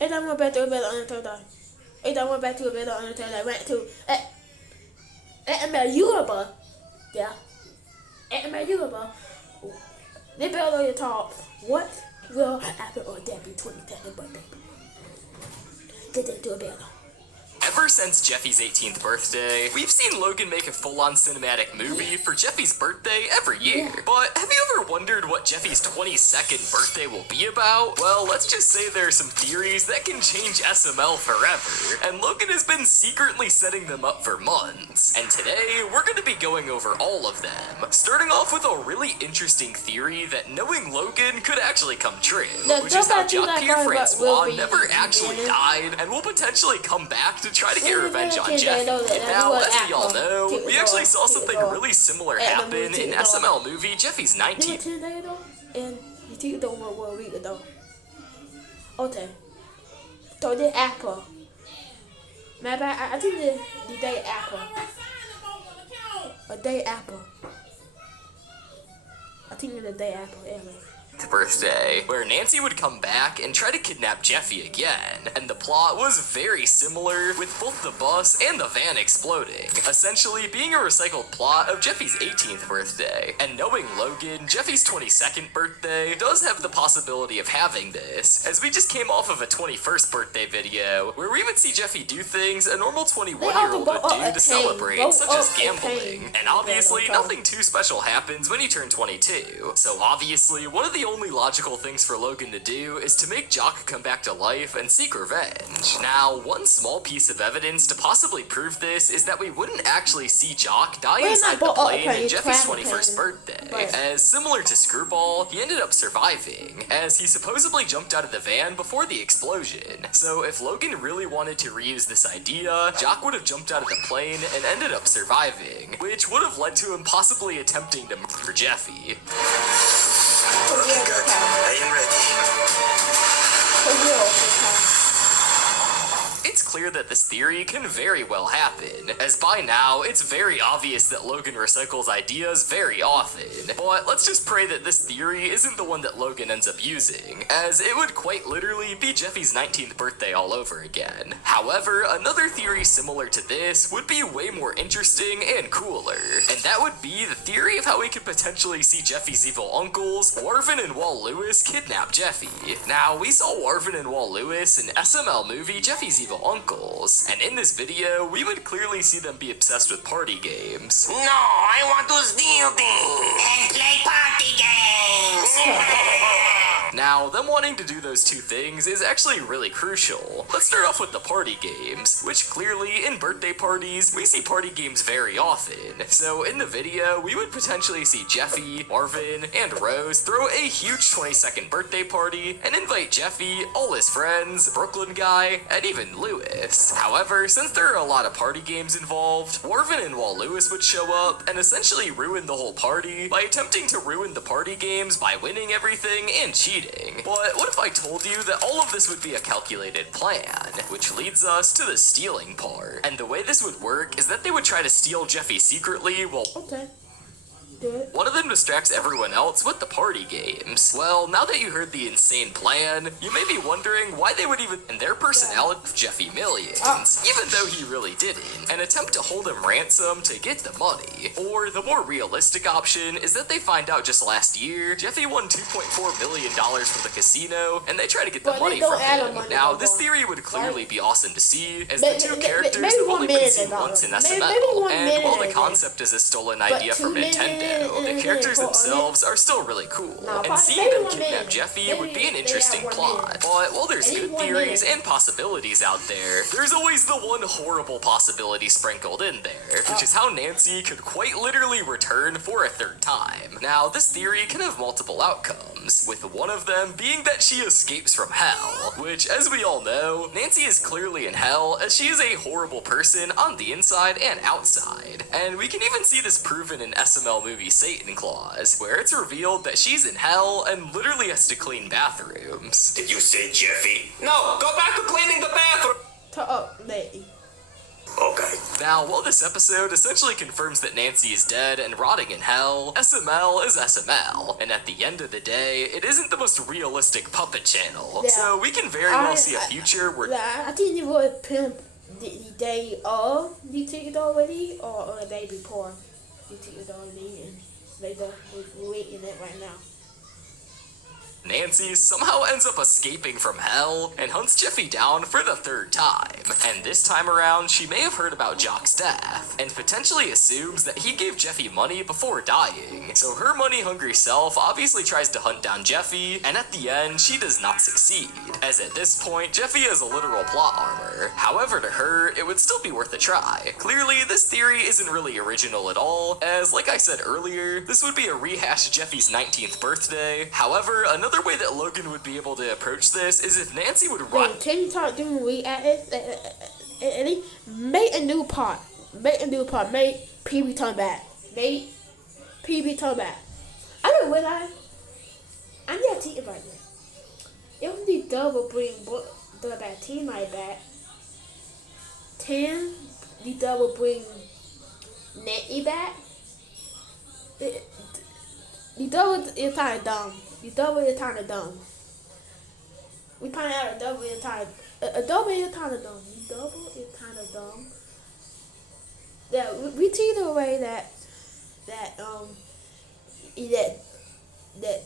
And I went back to a better Undertale. And I went back to a better Undertale. I went to Sml Universe. Yeah. Sml Universe. They built on your top. What will happen on Jeffy's 22nd birthday? Did they do a better? Ever since Jeffy's 18th birthday, we've seen Logan make a full-on cinematic movie for Jeffy's birthday every year. Yeah. But have you ever wondered what Jeffy's 22nd birthday will be about? Well, let's just say there are some theories that can change SML forever, and Logan has been secretly setting them up for months. And today, we're going to be going over all of them, starting off with a really interesting theory that knowing Logan could actually come true, which is how Jacques-Pierre Francois never actually died and will potentially come back to try to get revenge on Jeffy. Now, as we all know, we actually saw something really similar happen in SML movie Jeffy's 19th. And you think the one week though. Okay. So the apple. Maybe I think the day apple. A day apple. I think it's a day apple anyway. Birthday, where Nancy would come back and try to kidnap Jeffy again, and the plot was very similar, with both the bus and the van exploding, essentially being a recycled plot of Jeffy's 18th birthday. And knowing Logan, Jeffy's 22nd birthday does have the possibility of having this, as we just came off of a 21st birthday video, where we would see Jeffy do things a normal 21-year-old would do to celebrate, such as gambling. And obviously, nothing too special happens when you turn 22. So obviously, one of the only logical things for Logan to do is to make Jock come back to life and seek revenge. Now, one small piece of evidence to possibly prove this is that we wouldn't actually see Jock die inside the plane in Jeffy's 21st birthday, as similar to Screwball, he ended up surviving, as he supposedly jumped out of the van before the explosion. So if Logan really wanted to reuse this idea, Jock would have jumped out of the plane and ended up surviving, which would have led to him possibly attempting to murder Jeffy. Okay, good. I am ready. It's clear that this theory can very well happen, as by now, it's very obvious that Logan recycles ideas very often. But let's just pray that this theory isn't the one that Logan ends up using, as it would quite literally be Jeffy's 19th birthday all over again. However, another theory similar to this would be way more interesting and cooler, and that would be the theory of how we could potentially see Jeffy's evil uncles, Warvin and Wall Lewis, kidnap Jeffy. Now, we saw Warvin and Wall Lewis in SML movie Jeffy's Evil Uncles, and in this video, we would clearly see them be obsessed with party games. No, I want to steal things and play party games. Now, them wanting to do those two things is actually really crucial. Let's start off with the party games, which clearly, in birthday parties, we see party games very often. So in the video, we would potentially see Jeffy, Marvin, and Rose throw a huge 22nd birthday party and invite Jeffy, all his friends, Brooklyn Guy, and even Lewis. However, since there are a lot of party games involved, Warvin and Wall Lewis would show up and essentially ruin the whole party by attempting to ruin the party games by winning everything and cheating. But what if I told you that all of this would be a calculated plan, which leads us to the stealing part. And the way this would work is that they would try to steal Jeffy secretly while one of them distracts everyone else with the party games. Well, now that you heard the insane plan, you may be wondering why they would even, in their personality of Jeffy millions, even though he really didn't, and attempt to hold him ransom to get the money. Or the more realistic option is that they find out just last year, Jeffy won $2.4 million from the casino, and they try to get the money from him. Now, this theory would clearly be awesome to see, as the two characters have only been seen once in SML, and while the concept is a stolen idea from Nintendo, the characters themselves are still really cool, and seeing them kidnap Jeffy would be an interesting plot. But while there's good theories and possibilities out there, there's always the one horrible possibility sprinkled in there, which is how Nancy could quite literally return for a third time. Now, this theory can have multiple outcomes, with one of them being that she escapes from hell, which, as we all know, Nancy is clearly in hell, as she is a horrible person on the inside and outside. And we can even see this proven in SML movie Satan Claus, where it's revealed that she's in hell and literally has to clean bathrooms. Did you say Jeffy? No, go back to cleaning the bathroom. To lady. Okay. Now, while this episode essentially confirms that Nancy is dead and rotting in hell, SML is SML, and at the end of the day, it isn't the most realistic puppet channel. Yeah. So we can very well see a future where... I think you would put the day of you took it already, or a day before you took it already, and later we're waiting it right now. Nancy somehow ends up escaping from hell and hunts Jeffy down for the third time. And this time around, she may have heard about Jock's death, and potentially assumes that he gave Jeffy money before dying. So her money-hungry self obviously tries to hunt down Jeffy, and at the end, she does not succeed, as at this point, Jeffy has a literal plot armor. However, to her, it would still be worth a try. Clearly, this theory isn't really original at all, as like I said earlier, this would be a rehash of Jeffy's 19th birthday. However, another way that Logan would be able to approach this is if Nancy would run. Can you start doing Eddie? Make a new part. Make PB turn back. Make PB turn back. I don't realize. I'm not thinking about this. If the double bring the back team right back, 10 the double bring Nettie back. The double is kind of dumb. The double is kind of dumb. We find out a double is kind of dumb. The double is kind of dumb. Yeah, we see the way that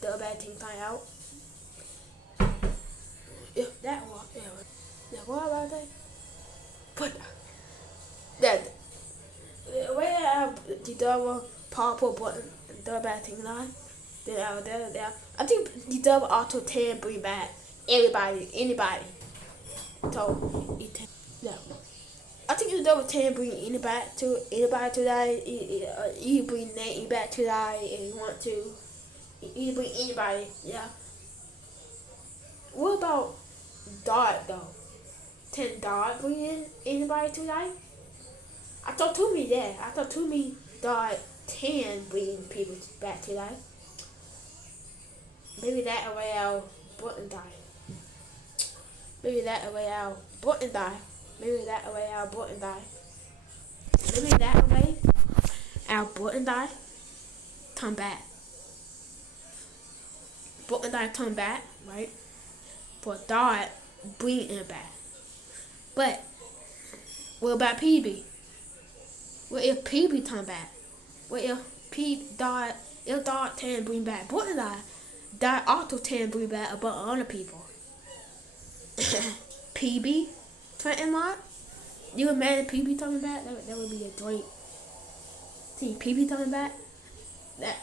the bad thing find out. If that one, what about that? But that the way the double powerful button, the bad thing line. I think the double auto 10 bring back anybody. So yeah. I think the double 10 bring anybody to die. You bring Nate back to die if you want to. You bring anybody, yeah. What about Dart though? 10 Dart bring anybody to die? I thought Toomey there. I thought Toomey Dart 10 bring people back to life. Maybe that way our button die. Maybe that way our button die. Maybe that way our button die. Maybe that way our button die. Turn back. Button die turn back, right? But Dart bring it back. But what about PB? What if PB turn back? What if Dart 10 bring back button die? Dart auto 10 bring back a bunch of other people. PB Trenton Lock? You imagine PB coming back? That would be a great. See PB coming back? That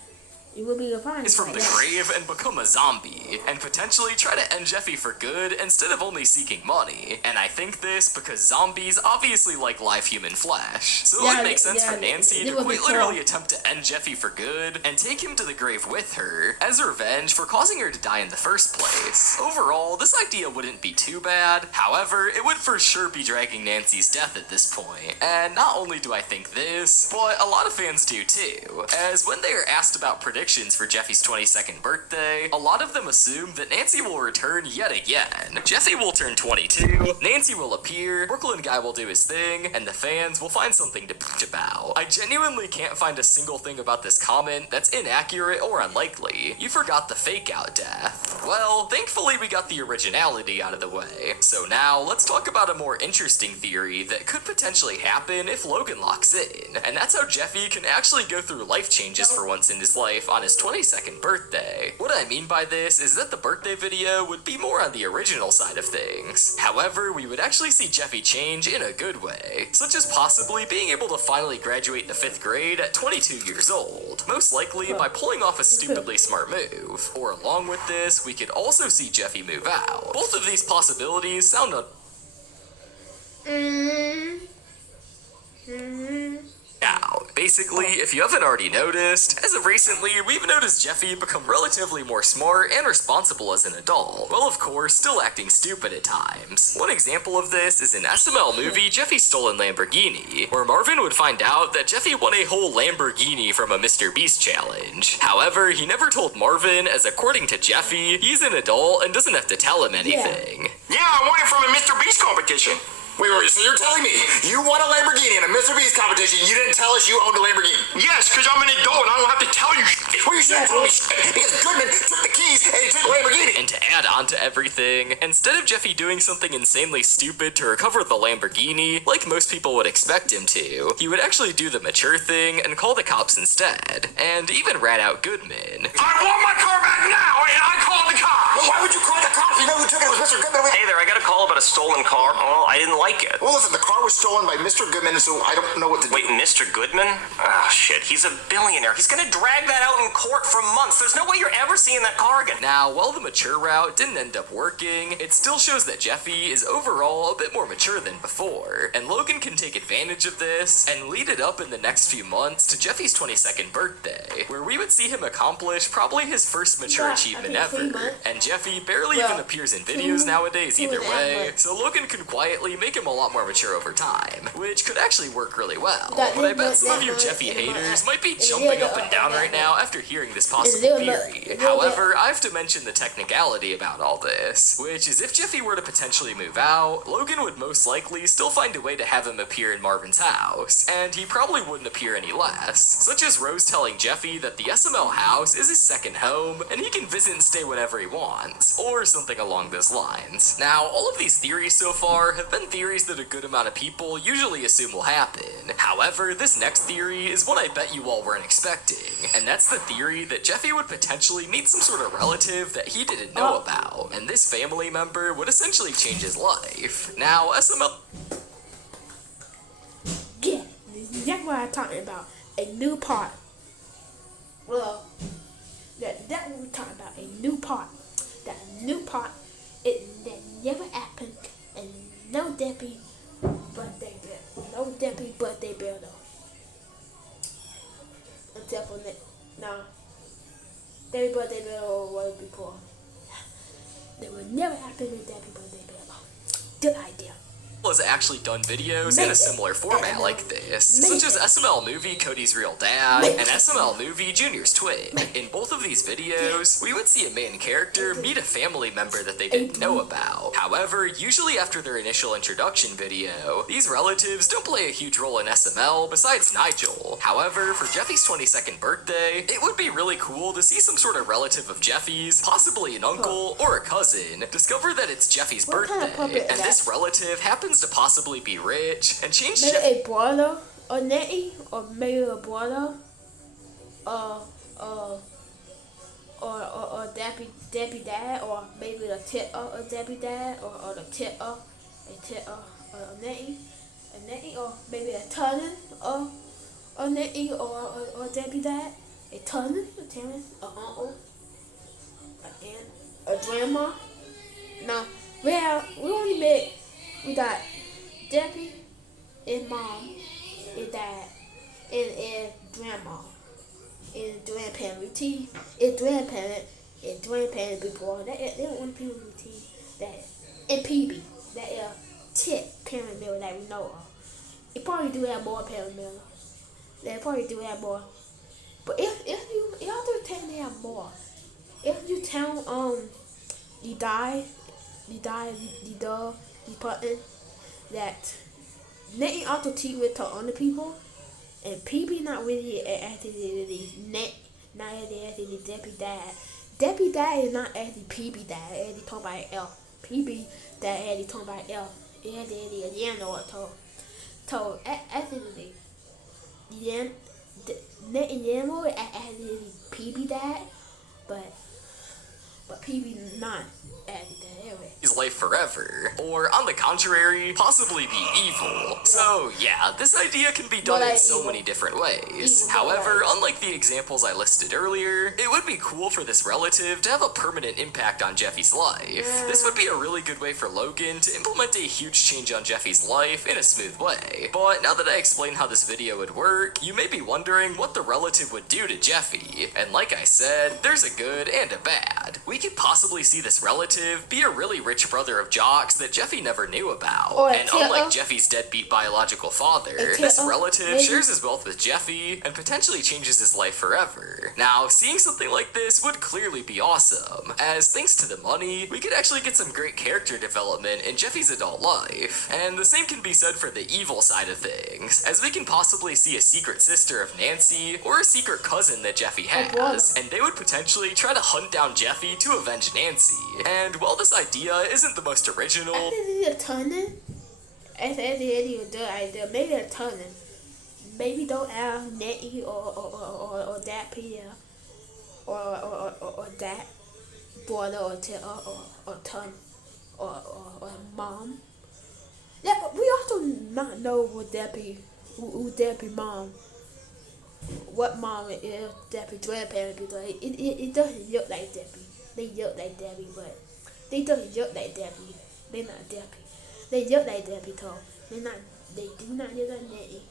it would be a fine. Is from the grave and become a zombie, and potentially try to end Jeffy for good instead of only seeking money. And I think this because zombies obviously like live human flesh, so it would make sense for Nancy to quite literally attempt to end Jeffy for good and take him to the grave with her, as revenge for causing her to die in the first place. Overall, this idea wouldn't be too bad, however, it would for sure be dragging Nancy's death at this point. And not only do I think this, but a lot of fans do too, as when they are asked about predictions for Jeffy's 22nd birthday, a lot of them assume that Nancy will return yet again. Jeffy will turn 22, Nancy will appear, Brooklyn Guy will do his thing, and the fans will find something to bitch about. I genuinely can't find a single thing about this comment that's inaccurate or unlikely. You forgot the fake out death. Well, thankfully we got the originality out of the way. So now, let's talk about a more interesting theory that could potentially happen if Logan locks in, and that's how Jeffy can actually go through life changes for once in his life on his 22nd birthday. What I mean by this is that the birthday video would be more on the original side of things. However, we would actually see Jeffy change in a good way, such as possibly being able to finally graduate the 5th grade at 22 years old, most likely by pulling off a stupidly smart move. Or along with this, we could also see Jeffy move out. Both of these possibilities sound out. Basically, if you haven't already noticed, as of recently, we've noticed Jeffy become relatively more smart and responsible as an adult, while of course, still acting stupid at times. One example of this is in SML movie Jeffy's Stolen Lamborghini, where Marvin would find out that Jeffy won a whole Lamborghini from a Mr. Beast challenge. However, he never told Marvin, as according to Jeffy, he's an adult and doesn't have to tell him anything. Yeah, I won it from a Mr. Beast competition. Wait, so you're telling me you won a Lamborghini in a Mr. Beast competition, you didn't tell us you owned a Lamborghini? Yes, because I'm an adult and I don't have to tell you shit. Well, you shouldn't tell me shit, because Goodman took the keys and he took the Lamborghini. And to add on to everything, instead of Jeffy doing something insanely stupid to recover the Lamborghini, like most people would expect him to, he would actually do the mature thing and call the cops instead, and even rat out Goodman. I want my car back now and I called the cops. Well, why would you call the cops? You know who took it? It was Mr. Goodman. Hey there, I got a call about a stolen car. Well, I didn't like it. Well, listen, the car was stolen by Mr. Goodman, so I don't know what to do. Wait, Mr. Goodman? Ah, shit, he's a billionaire. He's gonna drag that out in court for months. There's no way you're ever seeing that car again. Now, while the mature route didn't end up working, it still shows that Jeffy is overall a bit more mature than before, and Logan can take advantage of this and lead it up in the next few months to Jeffy's 22nd birthday, where we would see him accomplish probably his first mature achievement ever, and Jeffy barely even appears in videos nowadays either way, so Logan can quietly make him a lot more mature over time, which could actually work really well. But I bet some of you Jeffy haters might be jumping up and down right now after hearing this possible theory. However, I have to mention the technicality about all this, which is if Jeffy were to potentially move out, Logan would most likely still find a way to have him appear in Marvin's house, and he probably wouldn't appear any less, such as Rose telling Jeffy that the SML house is his second home, and he can visit and stay whenever he wants, or something along those lines. Now, all of these theories so far have been theories that a good amount of people usually assume will happen. However, this next theory is one I bet you all weren't expecting, and that's the theory that Jeffy would potentially meet some sort of relative that he didn't know about, and this family member would essentially change his life. Now, SML... Yeah, that's what I'm talking about. A new part. Well, that's what we're talking about. A new part. That new part, that never happened, and no Debbie birthday bill. No Debbie birthday bill though. Except for now, Debbie birthday bill was before. That would never happen with Debbie birthday bill though. Good idea. has actually done videos in a similar format like this, such as SML Movie Cody's Real Dad and SML Movie Junior's Twin. In both of these videos, we would see a main character meet a family member that they didn't know about. However, usually after their initial introduction video, these relatives don't play a huge role in SML besides Nigel. However, for Jeffy's 22nd birthday, it would be really cool to see some sort of relative of Jeffy's, possibly an uncle or a cousin, discover that it's Jeffy's birthday, and this relative happens to possibly be rich, and change maybe a brother or Nettie, or maybe a brother, or Debbie dad, or maybe the tit of Debbie dad, or the tit of Nettie, or maybe a cousin of Nettie or Debbie dad, a cousin, a uncle, an aunt, a grandma. Now we got Debbie and mom and dad and grandma and grandparent. Grandparent before that. They don't want people with T that and PB that tip parent meal that we know of. They probably do have more parent meal. They probably do have more. But if y'all do tell they have more. If you tell you putting that Nettie auto cheat with her other people, and PB not really actively not actively Debbie dad. Debbie dad is not actually PB dad. Actually talking about L. PB dad actually talking about L. Yeah, know what told actually Nettie Yamo actually PB dad, but PB not added that anyway. His life forever, or on the contrary, possibly be evil. So yeah, this idea can be done in so many different ways. However, unlike the examples I listed earlier, it would be cool for this relative to have a permanent impact on Jeffy's life. This would be a really good way for Logan to implement a huge change on Jeffy's life in a smooth way. But now that I explained how this video would work, you may be wondering what the relative would do to Jeffy. And like I said, there's a good and a bad. We could possibly see this relative relative be a really rich brother of Jock's that Jeffy never knew about. Or a And unlike killer. Jeffy's deadbeat biological father, A this killer, relative maybe. shares his wealth with Jeffy and potentially changes his life forever. Now, seeing something like this would clearly be awesome, as thanks to the money, we could actually get some great character development in Jeffy's adult life. And the same can be said for the evil side of things, as we can possibly see a secret sister of Nancy or a secret cousin that Jeffy has, and they would potentially try to hunt down Jeffy to avenge Nancy. And while this idea isn't the most original, I think it's a tunnel. It's actually a good idea. Maybe a tunnel. Maybe don't have Nettie or that Peter or that brother or ton or mom. Yeah, but we also not know what Debbie, who Debbie mom, what mom it is, Debbie grandparent, because it doesn't look like Debbie. They look like Debbie, but they don't look like Debbie. They're not Debbie. They look like Debbie, though. They do not look like Nettie.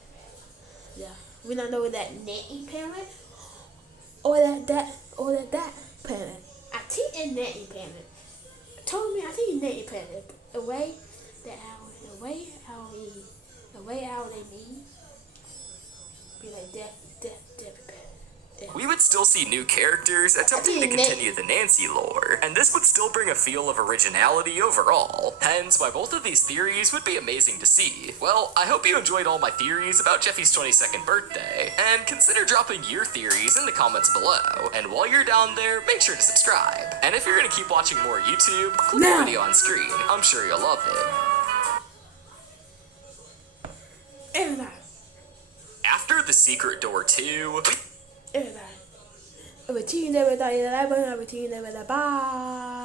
Yeah, we don't know that Nettie parent or that parent. I think it's Nettie parent. Told me I think it's Nettie parent. The way how they mean be like Debbie parent. Yeah. we would still see new characters attempting to continue the Nancy lore, and this would still bring a feel of originality overall, hence why both of these theories would be amazing to see. Well, I hope you enjoyed all my theories about Jeffy's 22nd birthday, and consider dropping your theories in the comments below, and while you're down there, make sure to subscribe. And if you're gonna keep watching more YouTube, click the video on screen, I'm sure you'll love it. Everybody. After the secret door 2, Everybody. Bye.